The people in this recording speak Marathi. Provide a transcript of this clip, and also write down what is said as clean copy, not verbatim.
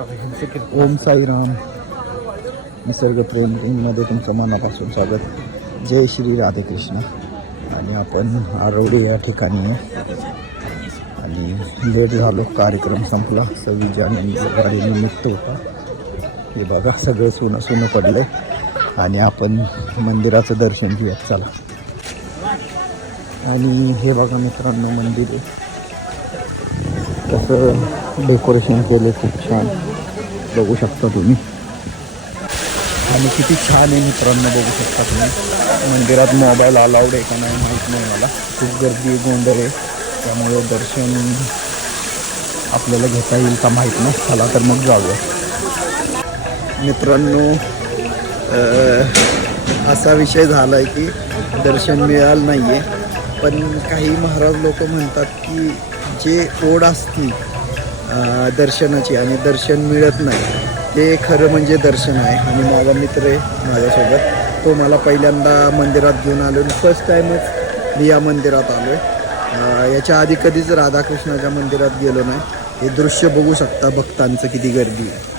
ओम साईराम. निसर्ग प्रेममध्ये तुमचं मनापासून स्वागत. जय श्री राधेकृष्ण. आणि आपण आरवडे या ठिकाणी आणि लेट झालो. कार्यक्रम संपला. 26 जानेवारी निमित्त होता. हे बघा सगळं सोनं सोनं पडलं आणि आपण मंदिराचं दर्शन घेऊयात. चला. आणि हे बघा मित्रांनो मंदिर आहे. कसं डेकोरेशन केलं खूप छान बघू शकता तुम्ही. आणि किती छान आहे मित्रांनो बघू शकता तुम्ही. मंदिरात मोबाईल अलाउड आहे का नाही माहीत नाही मला. खूप गर्दी गोंधळ आहे त्यामुळे दर्शन आपल्याला घेता येईल का माहीत नाही. चला तर मग जाऊया. मित्रांनो असा विषय झाला आहे की दर्शन मिळालं नाही आहे. पण काही महाराज लोक म्हणतात की जे ओढ असती दर्शनाची आणि दर्शन मिळत नाही ते खरं म्हणजे दर्शन आहे. आणि माझा मित्र आहे माझ्यासोबत. तो मला पहिल्यांदा मंदिरात घेऊन आलो. फर्स्ट टाईमच मी या मंदिरात आलो आहे. याच्या आधी कधीच राधाकृष्णाच्या मंदिरात गेलो नाही. हे दृश्य बघू शकता भक्तांचं किती गर्दी आहे.